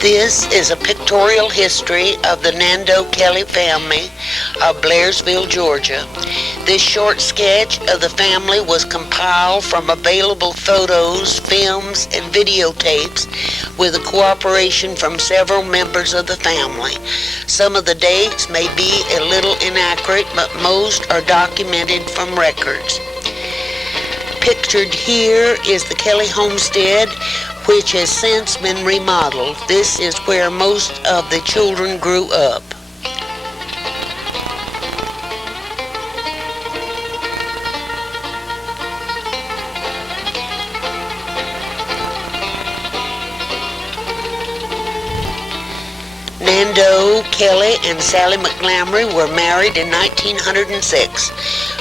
This is a pictorial history of the Nando Kelley family of Blairsville, Georgia. This short sketch of the family was compiled from available photos, films, and videotapes with the cooperation from several members of the family. Some of the dates may be a little inaccurate, but most are documented from records. Pictured here is the Kelley homestead, which has since been remodeled. This is where most of the children grew up. Nando Kelley and Sally McGlamry were married in 1906.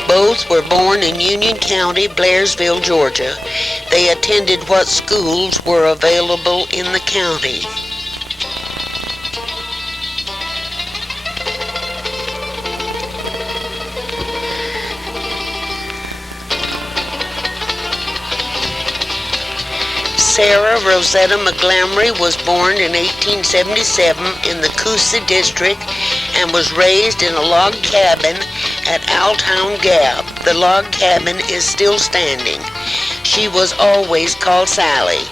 Both were born in Union County, Blairsville, Georgia. They attended what schools were available in the county. Sarah Rosetta McGlamry was born in 1877 in the Coosa district and was raised in a log cabin at Owltown Gap. The log cabin is still standing. She was always called Sally.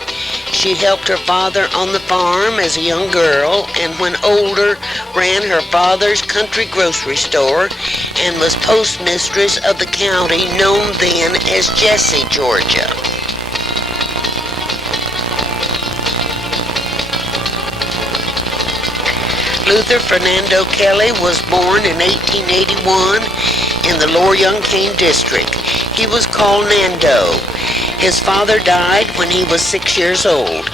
She helped her father on the farm as a young girl, and when older ran her father's country grocery store and was postmistress of the county known then as Jessie, Georgia. Luther Fernando Kelley was born in 1881 in the Lower Youngcane district. He was called Nando. His father died when he was 6 years old.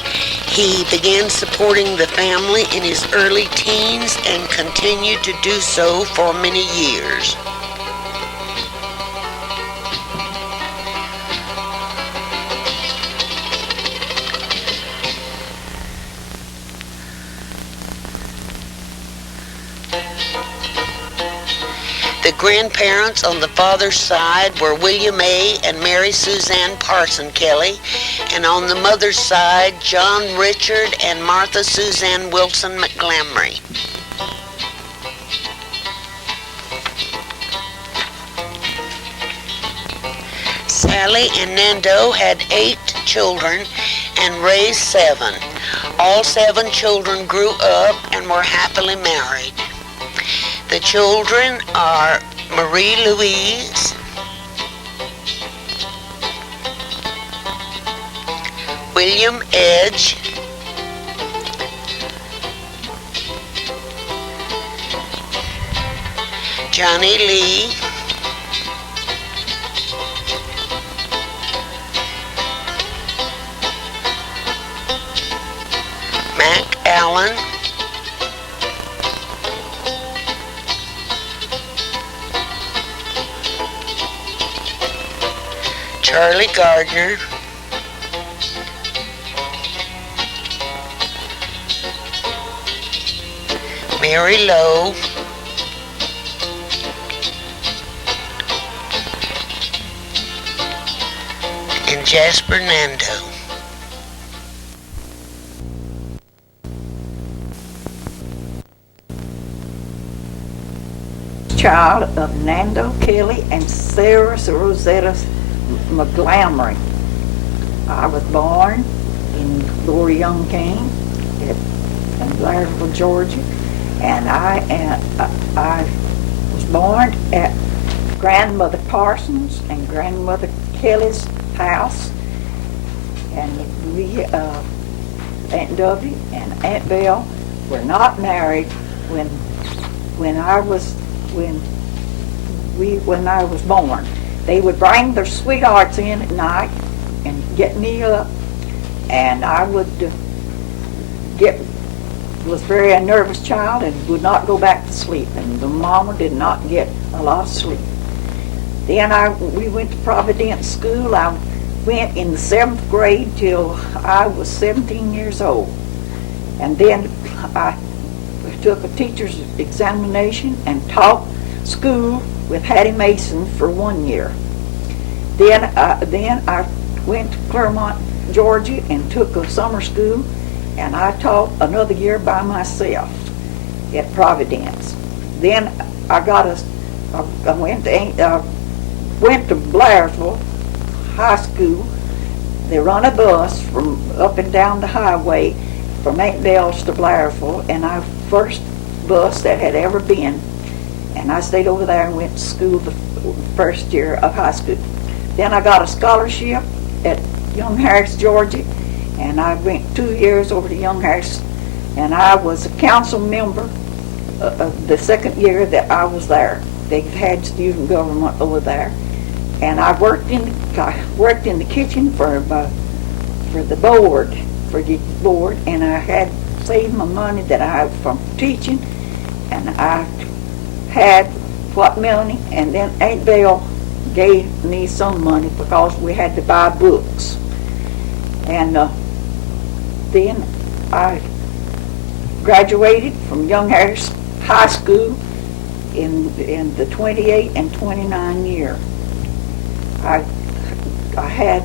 He began supporting the family in his early teens and continued to do so for many years. The grandparents on the father's side were William A. and Mary Suzanne Parson Kelley, and on the mother's side, John Richard and Martha Suzanne Wilson McGlamry. Sally and Nando had 8 children and raised 7. All 7 children grew up and were happily married. The children are Marie Louise, William Edge, Johnny Lee, Mac Allen, Charlie Gardner, Mary Lowe, and Jasper Nando. Child of Nando Kelley and Sarah Rosetta McGlamry. I was born in Lower Youngcane in Blairsville, Georgia, and I was born at Grandmother Parsons and Grandmother Kelley's house, and we, Aunt Dovey and Aunt Belle, were not married when I was born. They would bring their sweethearts in at night and get me up, and I would was very a nervous child and would not go back to sleep, and the mama did not get a lot of sleep. Then we went to Providence School. I went in the 7th grade till I was 17 years old, and then I took a teacher's examination and taught school with Hattie Mason for 1 year. Then I went to Claremont, Georgia, and took a summer school and I taught another year by myself at Providence. Then I went to Blairsville High School. They run a bus from up and down the highway from Aunt Dell's to Blairsville, and I first bus that had ever been. And I stayed over there and went to school the first year of high school. Then I got a scholarship at Young Harris, Georgia, and I went 2 years over to Young Harris, and I was a council member the second year that I was there. They had student government over there, and I worked in the kitchen for the board, and I had saved my money that I had from teaching, and I had what money, and then Aunt Belle gave me some money because we had to buy books. And then I graduated from Young Harris High School in the 28 and 29 year. I had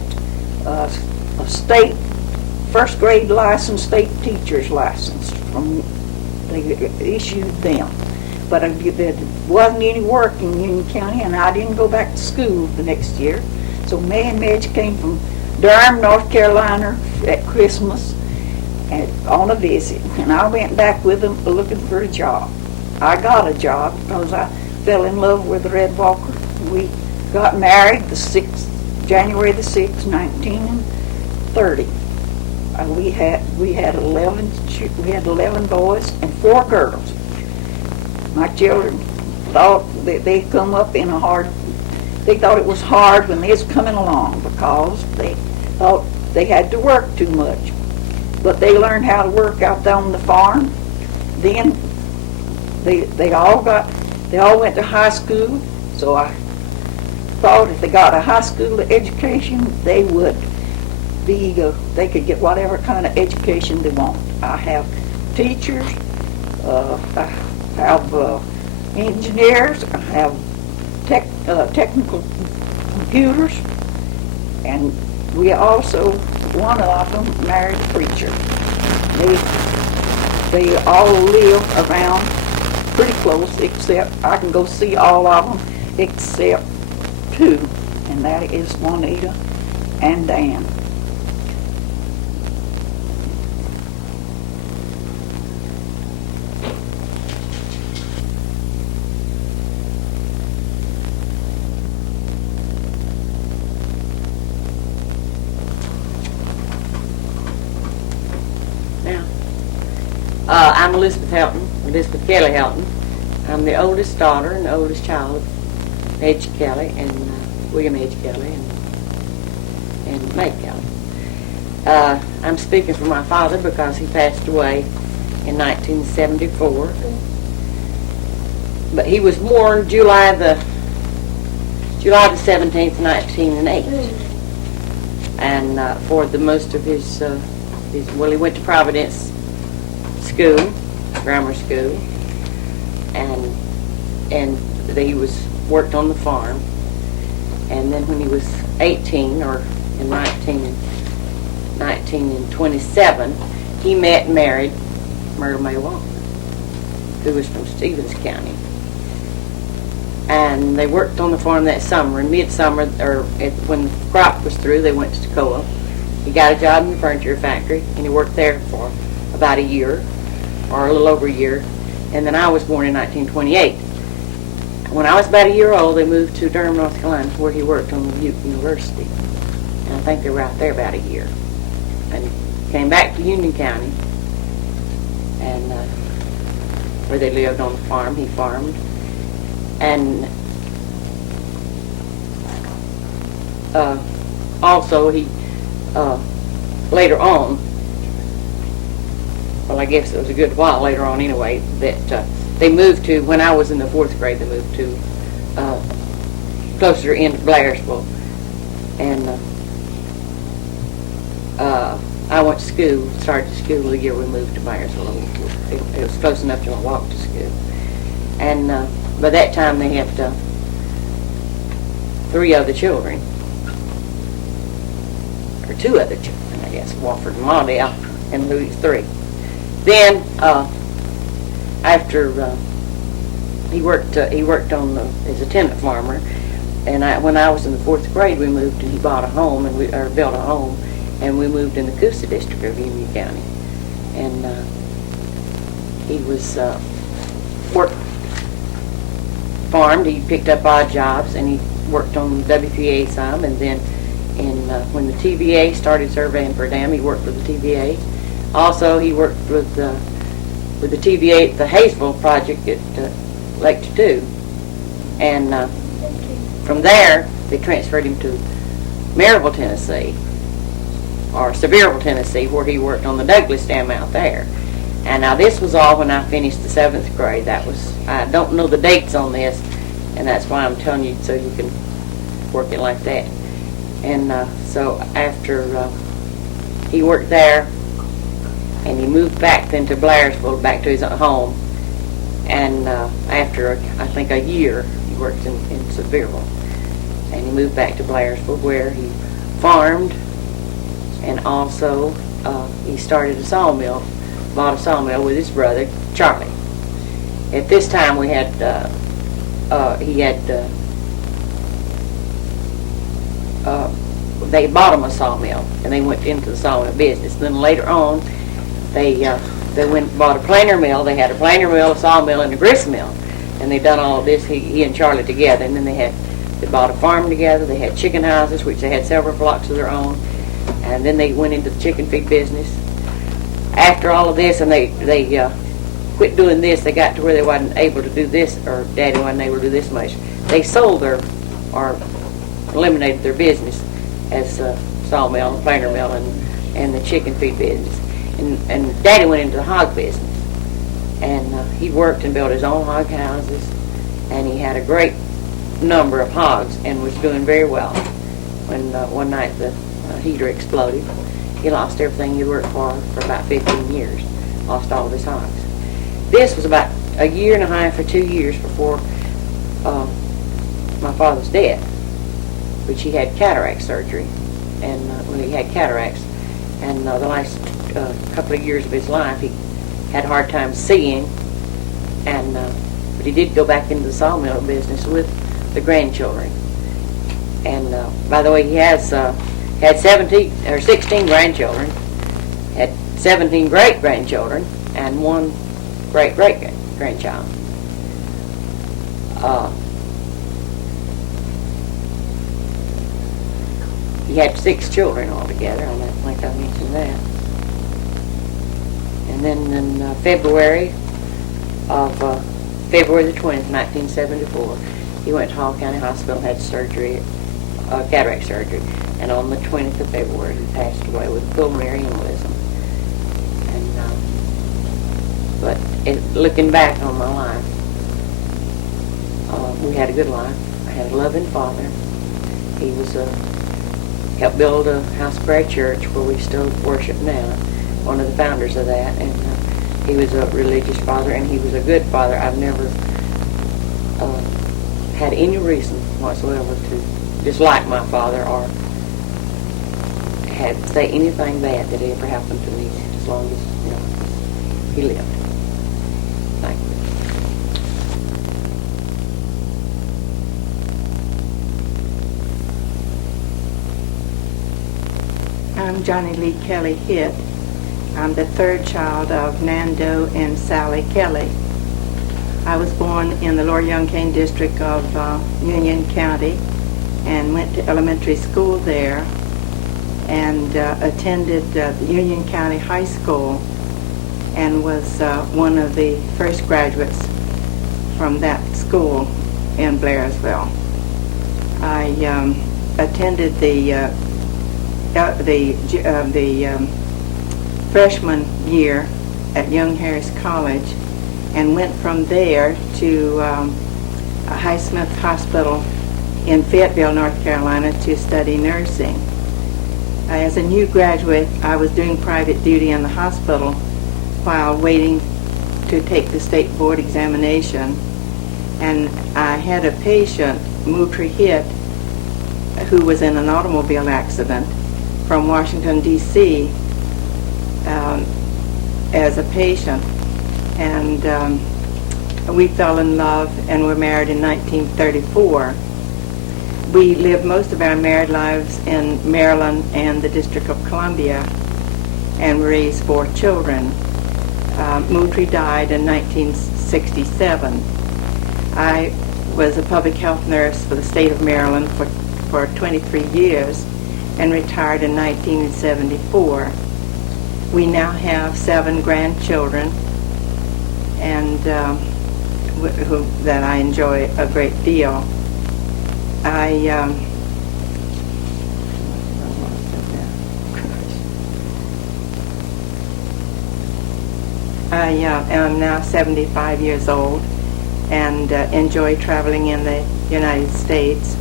a state first grade license, state teacher's license they issued them. But there wasn't any work in Union County, and I didn't go back to school the next year. So May and Madge came from Durham, North Carolina at Christmas and on a visit, and I went back with them looking for a job. I got a job because I fell in love with Red Walker. We got married January the 6th, 1930. We had 11 boys and 4 girls. My children thought that they'd come up in they thought it was hard when they was coming along because they thought they had to work too much. But they learned how to work out there on the farm. Then they all went to high school, so I thought if they got a high school education, they could get whatever kind of education they want. I have teachers, I have engineers, I have technical computers, and we also, one of them married a preacher. They all live around pretty close, except I can go see all of them except 2, and that is Juanita and Dan. I'm Elizabeth Kelley Helton. I'm the oldest daughter and the oldest child of Edge Kelley and William Edge Kelley and May Kelley. I'm speaking for my father because he passed away in 1974. But he was born July the 17th, 1908. And for the most of his he went to Providence School, grammar school, and he worked on the farm. And then when he was 18, or in 1927, he met and married Myrtle May Walker, who was from Stevens County. And they worked on the farm that summer. In midsummer, when the crop was through, they went to Toccoa. He got a job in the furniture factory, and he worked there for about a year, or a little over a year. And then I was born in 1928. When I was about a year old, they moved to Durham, North Carolina, where he worked on the Butte University. And I think they were out there about a year. And came back to Union County, and where they lived on the farm. He farmed. And also he later on, well, I guess it was a good while later on anyway, that they moved to, when I was in the 4th grade, they moved to closer into Blairsville. And I went to school, started school the year we moved to Blairsville. It was close enough to walk to school. And by that time they had 3 other children, or 2 other children, I guess, Wofford and Maudie. and Louis 3. Then, after he worked on as a tenant farmer, and when I was in the 4th grade, we moved and he bought a home or built a home, and we moved in the Coosa district of Union County, and he was farmed. He picked up odd jobs, and he worked on WPA some, and then when the TVA started surveying for a dam, he worked for the TVA. Also, he worked with the TVA at the Hayesville project at Lake Tattoo, and from there they transferred him to Maryville, Tennessee, or Sevierville, Tennessee, where he worked on the Douglas Dam out there. And now this was all when I finished the 7th grade. I don't know the dates on this, and that's why I'm telling you so you can work it like that. And so after he worked there, and he moved back then to Blairsville, back to his home. And after, I think, a year, he worked in Sevierville. And he moved back to Blairsville, where he farmed, and also he started a sawmill, bought a sawmill with his brother, Charlie. At this time, they bought him a sawmill, and they went into the sawmill business. Then later on, they went and bought a planer mill. They had a planer mill, a sawmill, and a grist mill, and they done all of this, he and Charlie together. And then they bought a farm together. They had chicken houses, which they had several flocks of their own, and then they went into the chicken feed business. After all of this, and they quit doing this, they got to where they wasn't able to do this, or Daddy wasn't able to do this much. They sold or eliminated their business as a sawmill, a planer mill, and the chicken feed business. And Daddy went into the hog business, and he worked and built his own hog houses, and he had a great number of hogs and was doing very well. When one night the heater exploded, he lost everything he worked for about 15 years, lost all of his hogs. This was about a year and a half or 2 years before my father's death, which he had cataract surgery, and when he had cataracts, and the last couple of years of his life, he had a hard time seeing, and but he did go back into the sawmill business with the grandchildren. And by the way, he has had 16 grandchildren, had 17 great-grandchildren, and 1 great-great-grandchild. He had 6 children altogether, I think I mentioned that. And then in February the 20th, 1974, he went to Hall County Hospital and had surgery, cataract surgery. And on the 20th of February, he passed away with pulmonary embolism. And looking back on my life, we had a good life. I had a loving father. He was helped build a house prayer church where we still worship now, one of the founders of that, and he was a religious father, and he was a good father. I've never had any reason whatsoever to dislike my father or say anything bad that ever happened to me, as long as he lived. Thank you. I'm Johnny Lee Kelley Hitt. I'm the 3rd child of Nando and Sally Kelley. I was born in the Lower Young Cane district of Union County and went to elementary school there and attended the Union County High School and was one of the first graduates from that school in Blairsville. I attended the freshman year at Young Harris College and went from there to Highsmith Hospital in Fayetteville, North Carolina to study nursing. As a new graduate, I was doing private duty in the hospital while waiting to take the state board examination, and I had a patient, Mutri Hitt, who was in an automobile accident from Washington, D.C., as a patient, and we fell in love and were married in 1934. We lived most of our married lives in Maryland and the District of Columbia and raised 4 children. Moultrie died in 1967. I was a public health nurse for the state of Maryland for 23 years and retired in 1974. We now have 7 grandchildren, and that I enjoy a great deal. I am now 75 years old and enjoy traveling in the United States,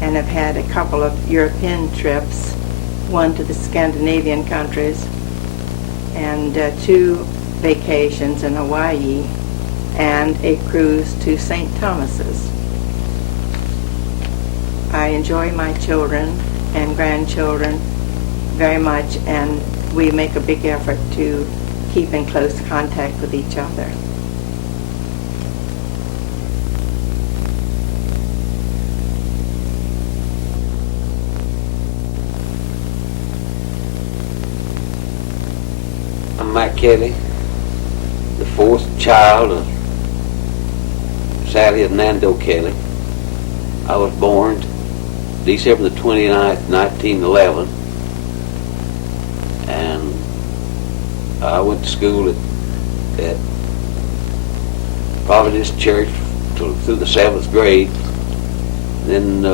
and have had a couple of European trips, one to the Scandinavian countries and 2 vacations in Hawaii and a cruise to St. Thomas's. I enjoy my children and grandchildren very much, and we make a big effort to keep in close contact with each other. I'm Mike Kelley, the 4th child of Sally and Nando Kelley. I was born December the 29th, 1911, and I went to school at Providence Church through the 7th grade. Then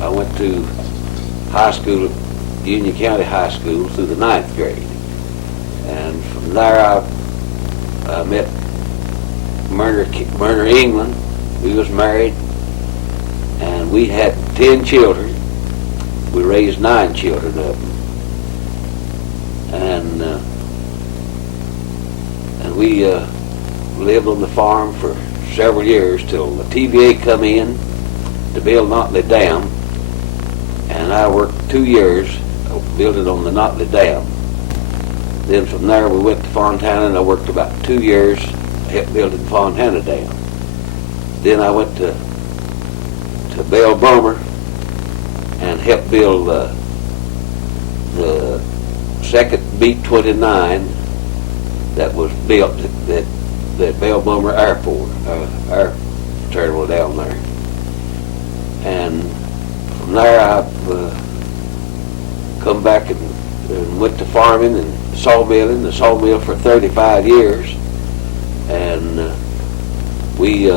I went to high school at Union County High School through the 9th grade. And from there I met Myrna England. We was married, and we had 10 children. We raised 9 children of them. And we lived on the farm for several years till the TVA come in to build Notley Dam, and I worked 2 years building on the Notley Dam. Then from there we went to Fontana, and I worked about 2 years helped building Fontana Dam. Then I went to Bell Bummer and helped build the second B-29 that was built at Bell Bummer Airport, air terminal down there. And from there I come back and went to farming and sawmilling, the sawmill for 35 years. And we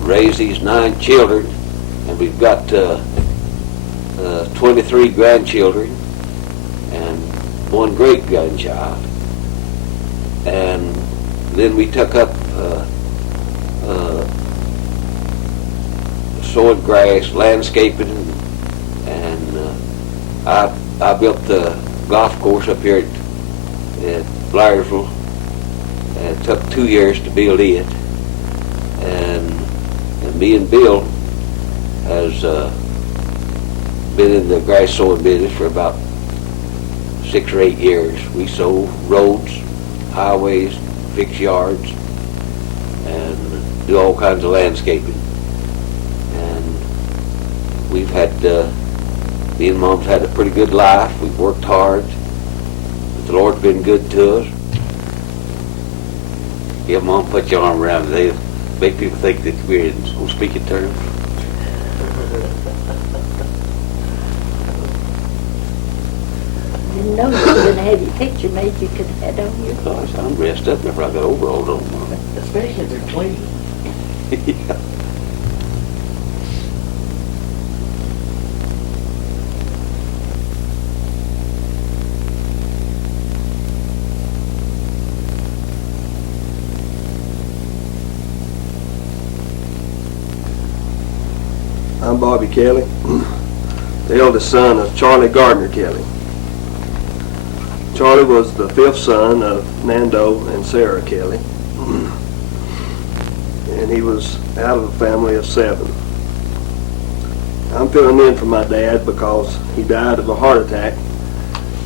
raised these 9 children, and we've got 23 grandchildren and 1 great-grandchild. And then we took up sowing grass, landscaping, and I built the golf course up here at Blairsville. It took 2 years to build it, and me and Bill has been in the grass sowing business for about 6 or 8 years. We sow roads, highways, fix yards, and do all kinds of landscaping. And we've had, me and Mom's had a pretty good life. We've worked hard. The Lord's been good to us. Yeah, Mom, put your arm around it. They make people think that we're in speaking terms. Didn't know you were going to have your picture made. You could have had on your... Gosh, I'm dressed up if I got overalls on. Especially if they're clean. Yeah. I'm Bobby Kelley, the eldest son of Charlie Gardner Kelley. Charlie was the 5th son of Nando and Sarah Kelley, and he was out of a family of 7. I'm filling in for my dad because he died of a heart attack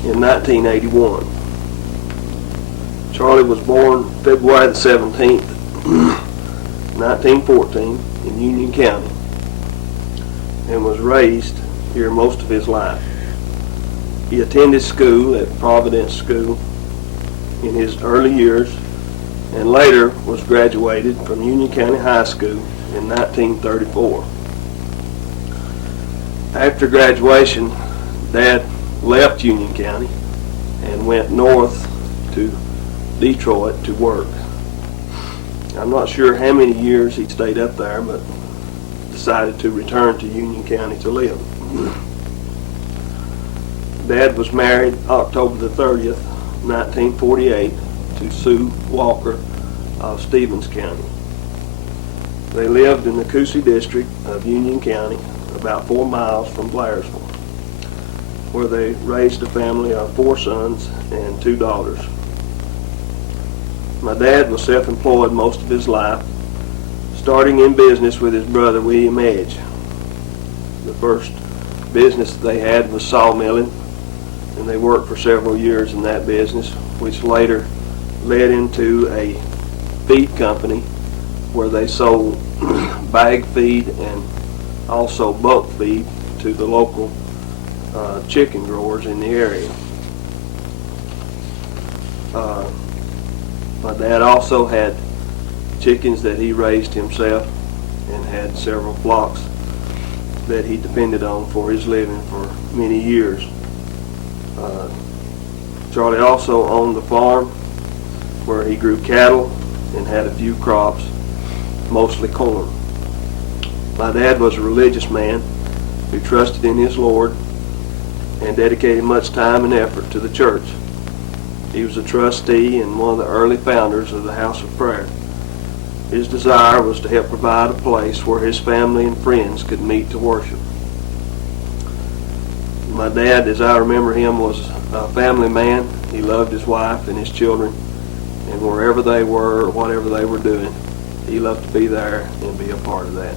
in 1981. Charlie was born February the 17th, 1914 in Union County and was raised here most of his life. He attended school at Providence School in his early years and later was graduated from Union County High School in 1934. After graduation, Dad left Union County and went north to Detroit to work. I'm not sure how many years he stayed up there, but decided to return to Union County to live. Dad was married October the 30th, 1948 to Sue Walker of Stevens County. They lived in the Coosie district of Union County, about 4 miles from Blairsville, where they raised a family of 4 sons and 2 daughters. My dad was self-employed most of his life, starting in business with his brother William Edge. The first business they had was sawmilling, and they worked for several years in that business, which later led into a feed company where they sold bag feed and also bulk feed to the local chicken growers in the area. My dad also had chickens that he raised himself and had several flocks that he depended on for his living for many years. Charlie also owned the farm where he grew cattle and had a few crops, mostly corn. My dad was a religious man who trusted in his Lord and dedicated much time and effort to the church. He was a trustee and one of the early founders of the House of Prayer. His desire was to help provide a place where his family and friends could meet to worship. My dad, as I remember him, was a family man. He loved his wife and his children, and wherever they were or whatever they were doing, he loved to be there and be a part of that.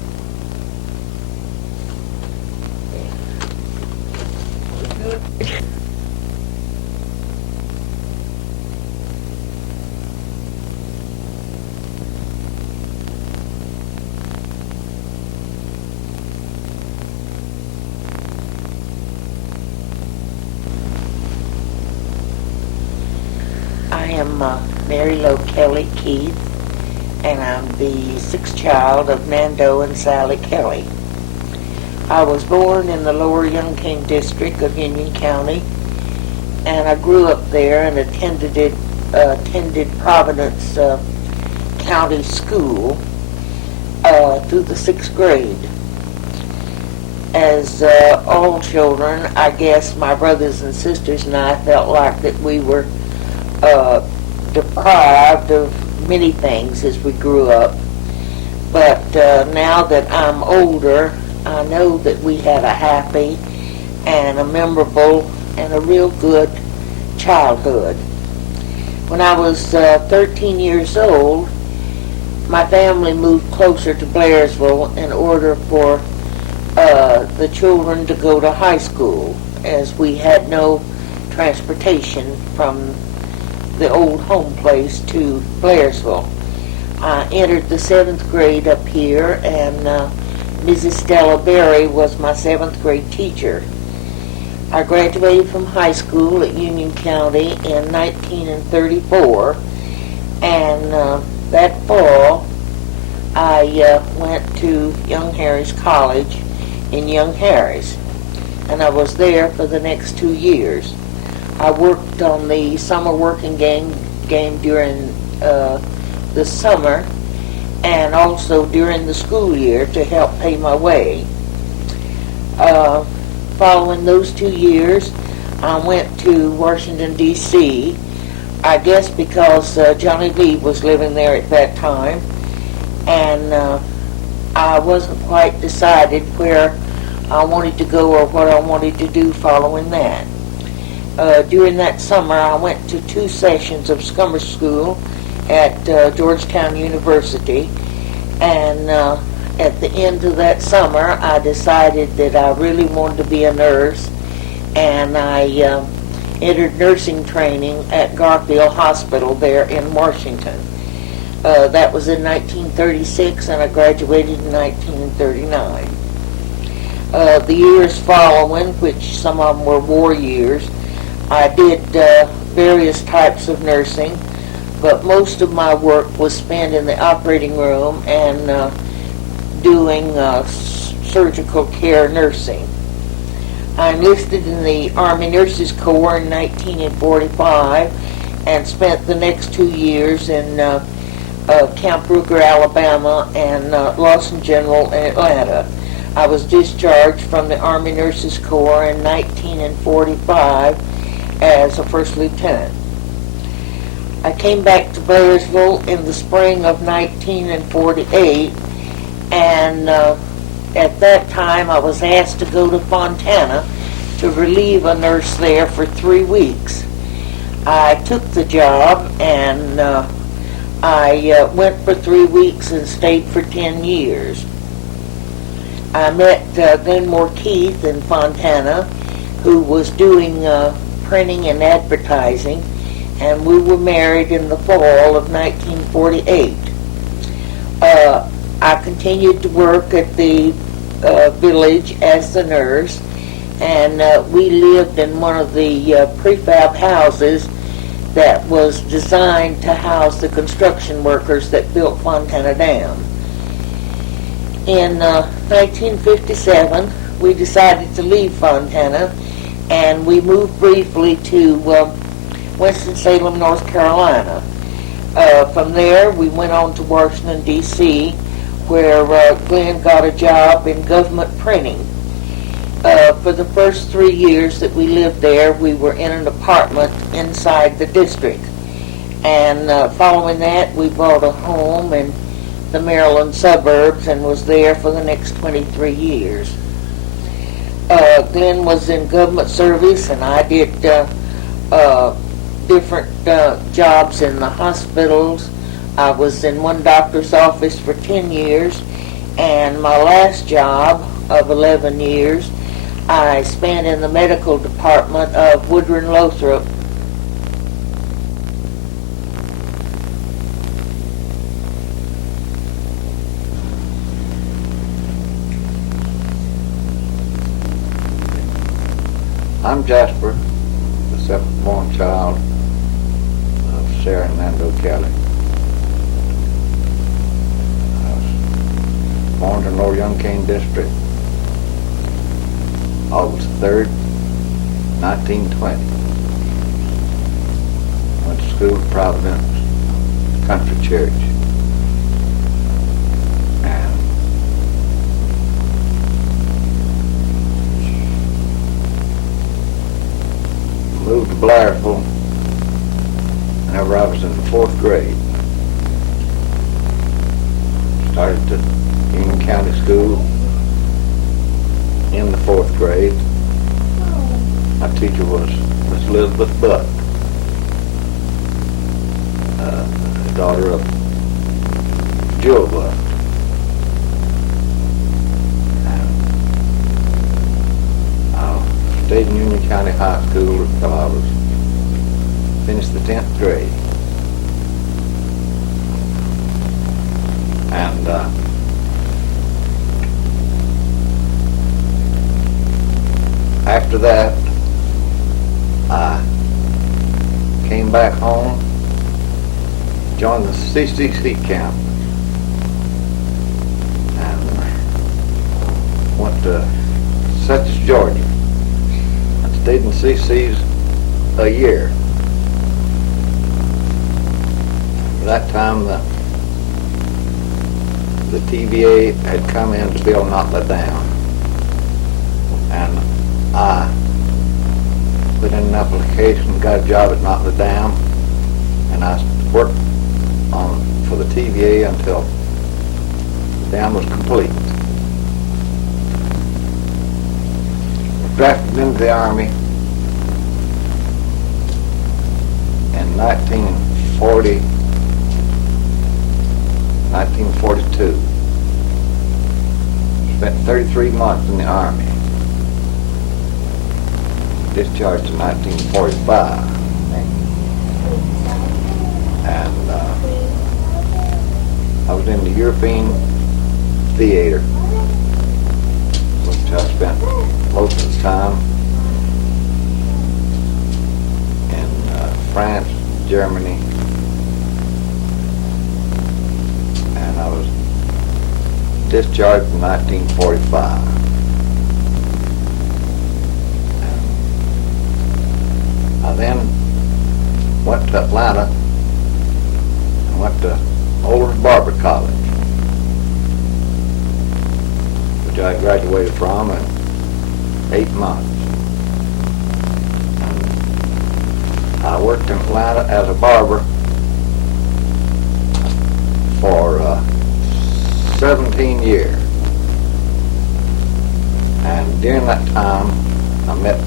I am Mary Lowe Kelley Keith, and I'm the 6th child of Nando and Sally Kelley. I was born in the lower Young King district of Union County, and I grew up there and attended Providence County School through the 6th grade. As all children, I guess my brothers and sisters and I felt like that we were deprived of many things as we grew up. But now that I'm older, I know that we had a happy and a memorable and a real good childhood. When I was 13 years old, my family moved closer to Blairsville in order for the children to go to high school, as we had no transportation from the old home place to Blairsville. I entered the 7th grade up here, and Mrs. Stella Berry was my 7th grade teacher. I graduated from high school at Union County in 1934, and that fall I went to Young Harry's College in Young Harry's, and I was there for the next 2 years. I worked on the summer working game during the summer, and also during the school year to help pay my way. Following those 2 years, I went to Washington, D.C., I guess because Johnny Lee was living there at that time, and I wasn't quite decided where I wanted to go or what I wanted to do following that. During that summer, I went to 2 sessions of summer school at Georgetown University, and at the end of that summer, I decided that I really wanted to be a nurse, and I entered nursing training at Garfield Hospital there in Washington. That was in 1936, and I graduated in 1939. The years following, which some of them were war years, I did various types of nursing, but most of my work was spent in the operating room and doing surgical care nursing. I enlisted in the Army Nurses Corps in 1945 and spent the next 2 years in Camp Ruger, Alabama, and Lawson General in Atlanta. I was discharged from the Army Nurses Corps in 1945 as a first lieutenant. I came back to Blairsville in the spring of 1948, and at that time I was asked to go to Fontana to relieve a nurse there for 3 weeks. I took the job, and I went for 3 weeks and stayed for 10 years. I met Glenmore Keith in Fontana, who was doing printing and advertising, and we were married in the fall of 1948. I continued to work at the village as the nurse, and we lived in one of the prefab houses that was designed to house the construction workers that built Fontana Dam. In 1957, we decided to leave Fontana, and we moved briefly to Winston-Salem, North Carolina. From there, we went on to Washington, D.C., where Glen got a job in government printing. For the first 3 years that we lived there, we were in an apartment inside the district. And following that, we bought a home in the Maryland suburbs and was there for the next 23 years. Glen was in government service, and I did different jobs in the hospitals. I was in one doctor's office for 10 years, and my last job of 11 years I spent in the medical department of Woodron Lothrop. I'm Jasper, the seventh-born child of Sarah and Nando Kelley. I was born in Lower Young Cane District, August 3rd, 1920. Went to school at Providence Country Church. And moved to Blairsville whenever I was in the 4th grade. Started to Union County School in the 4th grade. My teacher was Miss Elizabeth Buck, the daughter of Joe Buck. I stayed in Union County High School until I was finished the 10th grade. And after that, I came back home, joined the CCC camp, and went to Sutchess, Georgia. I stayed in CC's a year. At that time, the TVA had come in to build Notre Dame, and I put in an application, got a job at Notre Dame, and I worked for the TVA until the dam was complete. Drafted into the Army in 1942. Spent 33 months in the Army. discharged in 1945. And I was in the European theater, which I spent most of the time in France, Germany, and I was discharged in 1945. And I then went to Atlanta and went to Oldham Barber College, which I graduated from in 8 months. And I worked in Atlanta as a barber for 17 years. And during that time, I met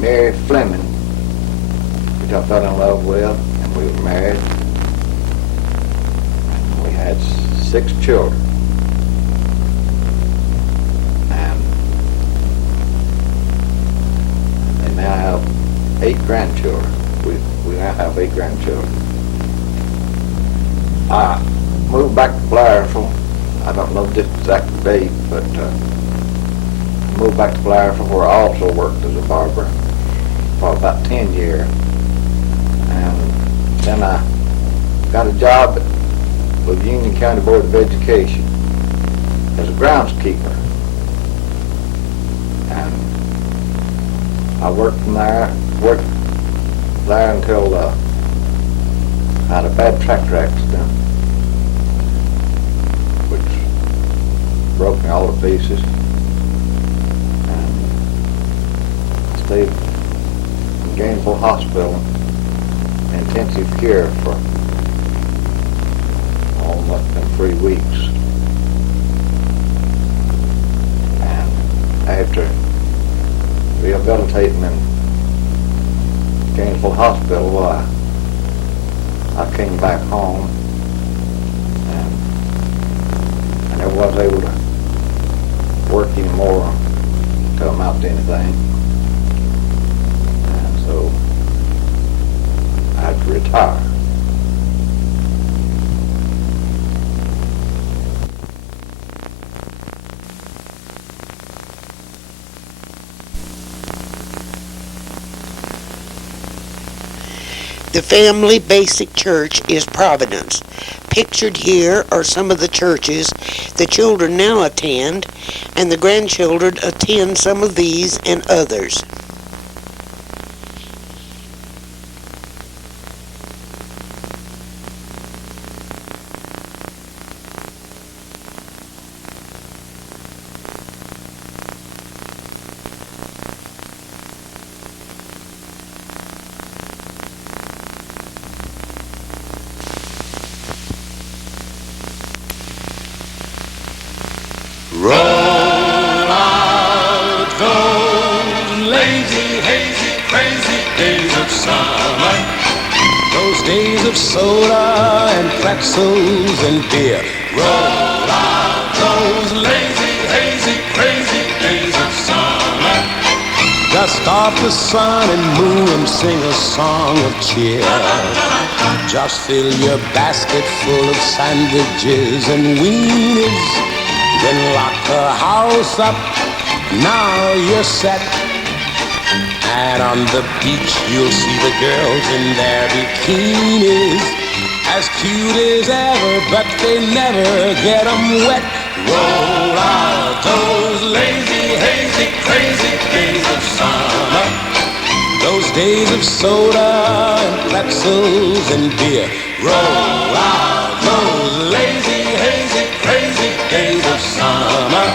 Mary Fleming, which I fell in love with, and we were married. And we had 6 children. And they now have 8 grandchildren. We now have 8 grandchildren. I moved back to Blairsville. I don't know the exact date, but I moved back to Blairsville, where I also worked as a barber for about 10 years. And then I got a job with the Union County Board of Education as a groundskeeper. And I worked there until I had a bad tractor accident, which broke me all to pieces. And I stayed in Gainesville Hospital, intensive care, for almost been 3 weeks. And after rehabilitating in Gainesville Hospital, I came back home and I never was able to work anymore to amount to anything. And so I had to retire. The family basic church is Providence. Pictured here are some of the churches the children now attend, and the grandchildren attend some of these and others. Roll out those lazy, hazy, crazy days of summer. Those days of soda and pretzels and beer. Roll out those lazy, hazy, crazy days of summer. Dust off the sun and moon and sing a song of cheer. Just fill your basket full of sandwiches and weenies. Then lock the house up, now you're set. And on the beach you'll see the girls in their bikinis, as cute as ever, but they never get 'em wet. Roll out those lazy, hazy, crazy days of summer. Those days of soda and pretzels and beer. Roll out those lazy, hazy, crazy days of summer.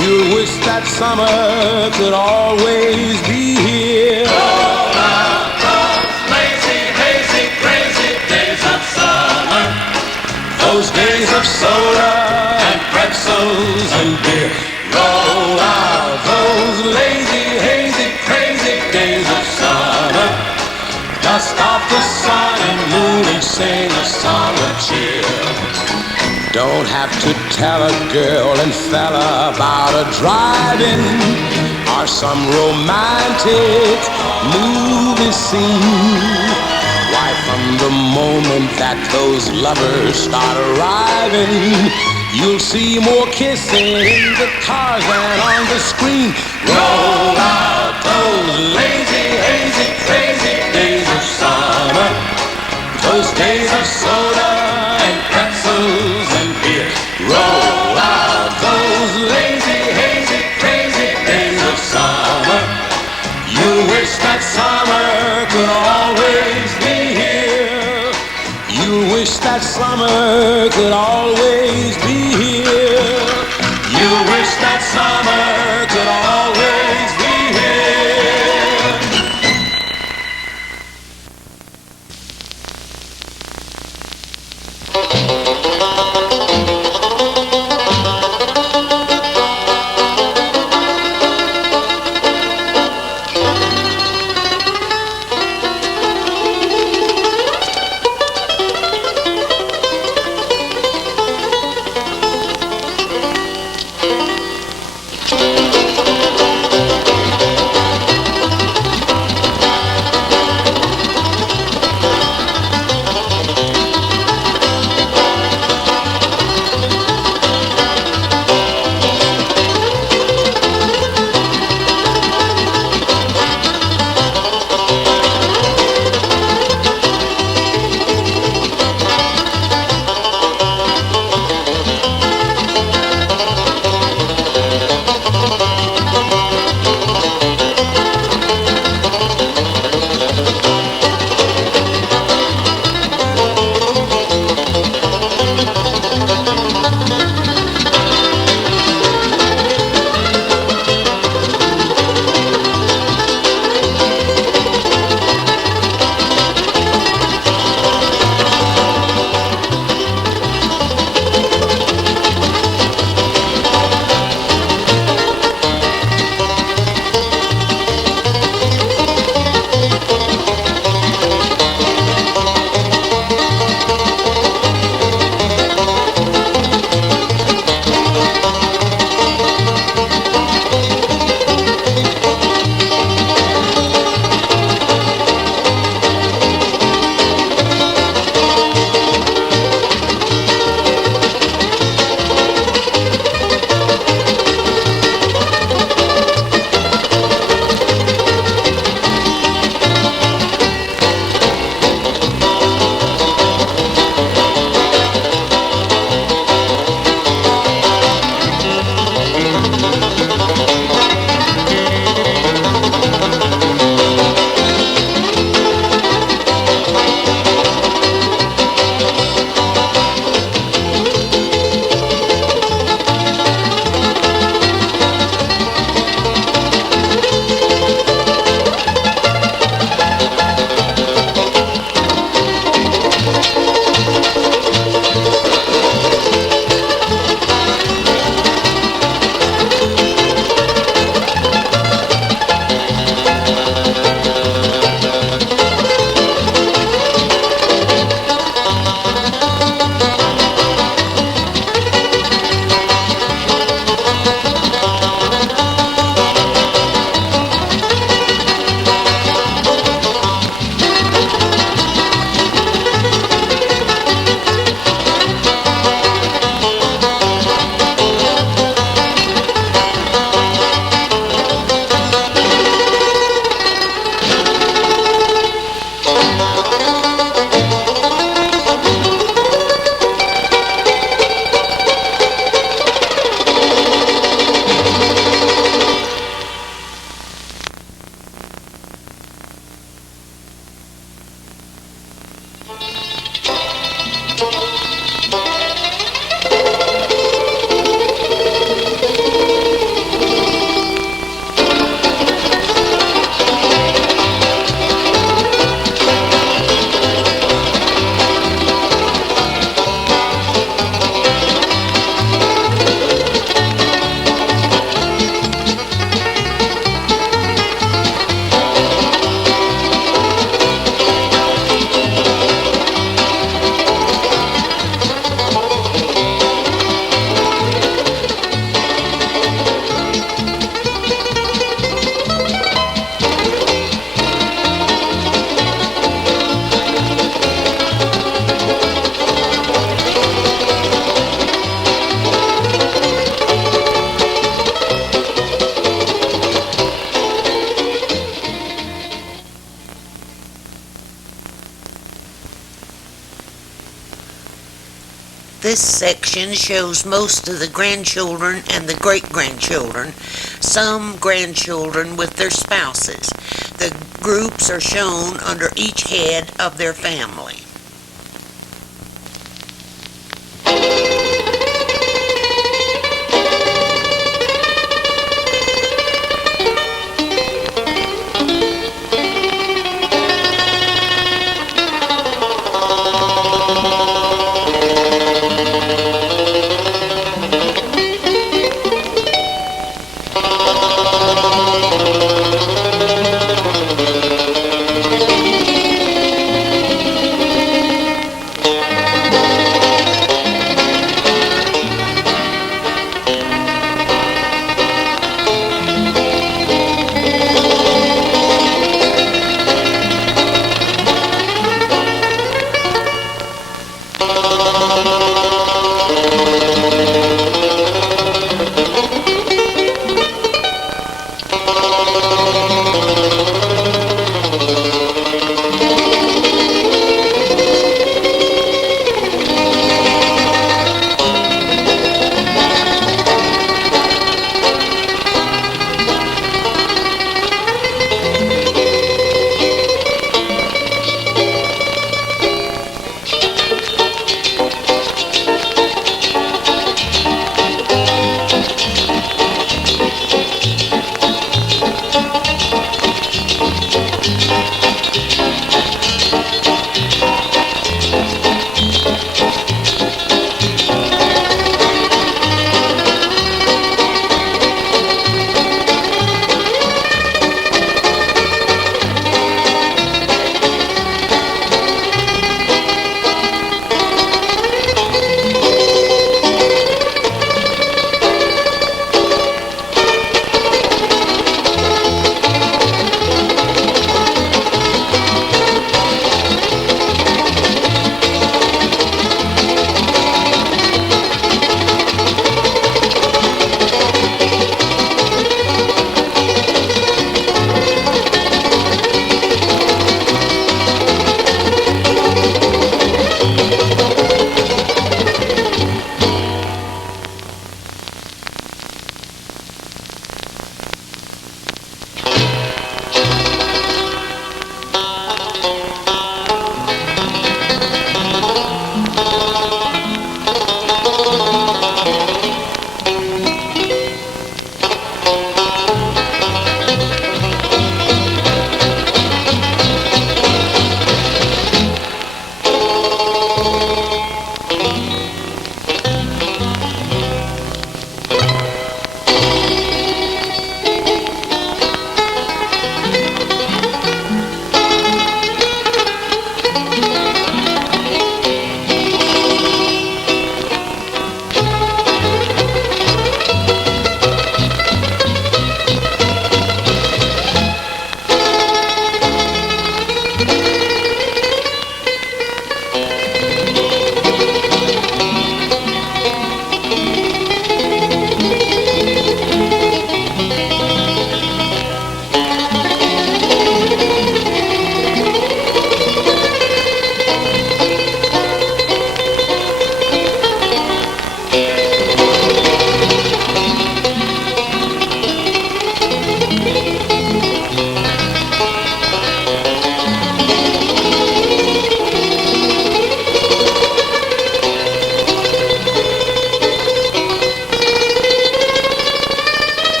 You wish that summer could always be here. Roll out those lazy, hazy, crazy days of summer. Those days of soda and pretzels and beer. Roll out those lazy, hazy, crazy days of summer. Dust off the sun and moon and sing a song of cheer. Don't have to tell a girl and fella about a drive-in or some romantic movie scene. Why, from the moment that those lovers start arriving, you'll see more kissing in the cars than on the screen. Roll out those lazy, hazy, crazy days of summer, those days of soda and pretzels and beer. Roll out those lazy, hazy, crazy days of summer. You wish that summer could always be here. You wish that summer could always be here. You wish that summer could always be here. This section shows most of the grandchildren and the great-grandchildren, some grandchildren with their spouses. The groups are shown under each head of their family.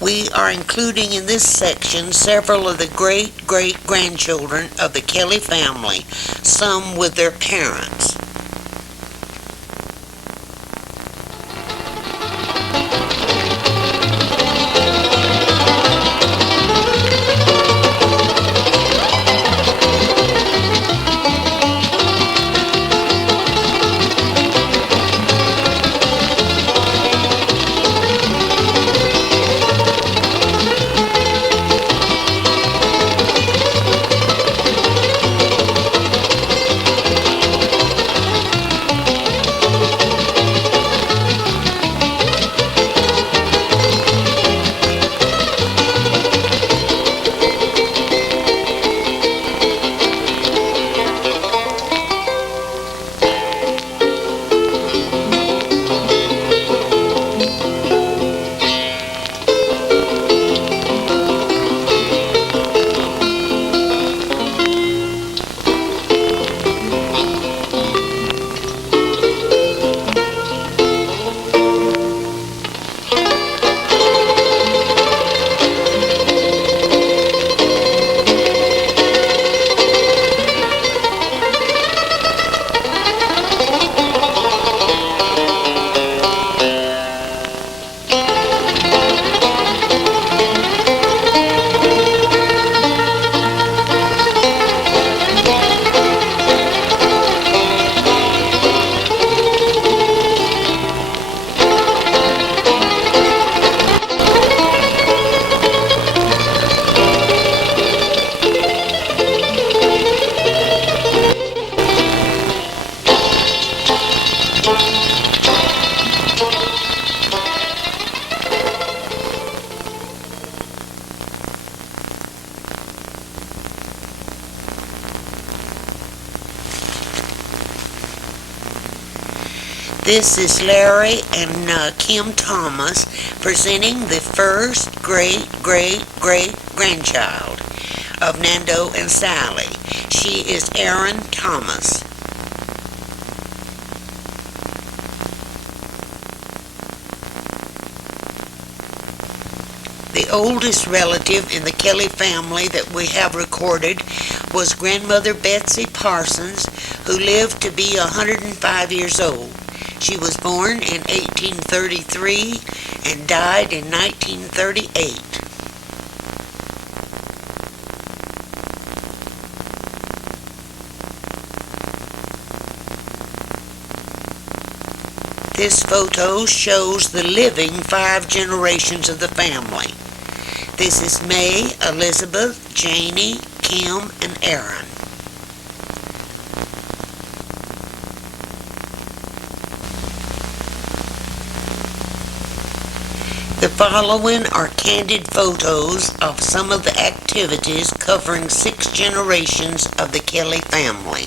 We are including in this section several of the great-great-grandchildren of the Kelley family, some with their parents. This is Larry and Kim Thomas presenting the first great-great-great-grandchild of Nando and Sally. She is Erin Thomas. The oldest relative in the Kelley family that we have recorded was grandmother Betsy Parsons, who lived to be 105 years old. She was born in 1833 and died in 1938. This photo shows the living 5 generations of the family. This is May, Elizabeth, Janie, Kim, and Aaron. The following are candid photos of some of the activities covering 6 generations of the Kelley family.